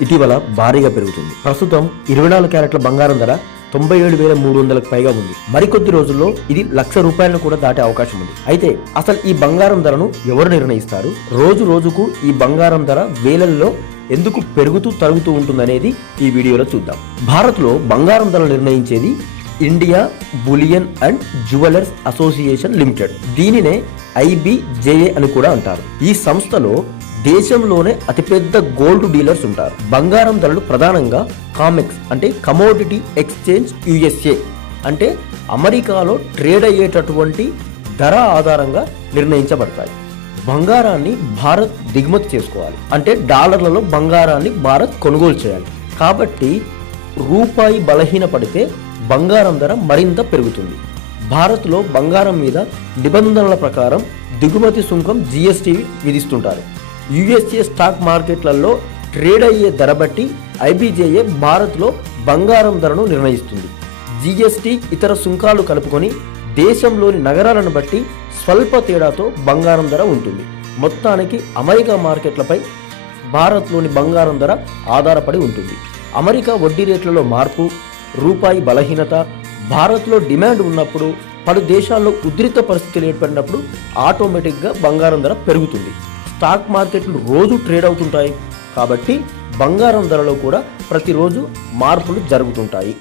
ఇటీవల భారీగా పెరుగుతుంది. ప్రస్తుతం 24 క్యారెట్ల బంగారం ధర 97,300కు పైగా ఉంది. మరికొద్ది రోజుల్లో ఇది ₹1,00,000 కూడా దాటే అవకాశం ఉంది. అయితే అసలు ఈ బంగారం ధరను ఎవరు నిర్ణయిస్తారు? రోజు రోజుకు ఈ బంగారం ధర వేలల్లో ఎందుకు పెరుగుతూ తరుగుతూ ఉంటుందనేది ఈ వీడియోలో చూద్దాం. భారత్లో బంగారం ధర నిర్ణయించేది India bullion and jewellers association limited. దీనినే IBJA అని కూడా అంటారు. ఈ సంస్థలో దేశంలోనే అతిపెద్ద గోల్డ్ డీలర్స్ ఉంటారు. బంగారం ధరలు ప్రధానంగా కామెక్స్ అంటే కమోడిటీ ఎక్స్చేంజ్ USA అంటే అమెరికాలో ట్రేడ్ అయ్యేటటువంటి ధర ఆధారంగా నిర్ణయించబడతాయి. బంగారాన్ని భారత్ దిగుమతి చేసుకోవాలి అంటే డాలర్లలో బంగారాన్ని భారత్ కొనుగోలు చేయాలి. కాబట్టి రూపాయి బలహీనపడితే బంగారం ధర మరింత పెరుగుతుంది. భారత్లో బంగారం మీద నిబంధనల ప్రకారం దిగుమతి సుంకం GST విధిస్తుంటారు. USA స్టాక్ మార్కెట్లలో ట్రేడ్ అయ్యే ధర బట్టి IBJA భారత్లో బంగారం ధరను నిర్ణయిస్తుంది. GST ఇతర సుంకాలు కలుపుకొని దేశంలోని నగరాలను బట్టి స్వల్ప తేడాతో బంగారం ధర ఉంటుంది. మొత్తానికి అమెరికా మార్కెట్లపై భారత్లోని బంగారం ధర ఆధారపడి ఉంటుంది. అమెరికా వడ్డీ రేట్లలో మార్పు, రూపాయి బలహీనత, భారత్లో డిమాండ్ ఉన్నప్పుడు, పలు దేశాల్లో ఉద్రిక్త పరిస్థితులు ఏర్పడినప్పుడు ఆటోమేటిక్గా బంగారం ధర పెరుగుతుంది. స్టాక్ మార్కెట్లు రోజు ట్రేడ్ అవుతుంటాయి కాబట్టి బంగారం ధరలో కూడా ప్రతిరోజు మార్పులు జరుగుతుంటాయి.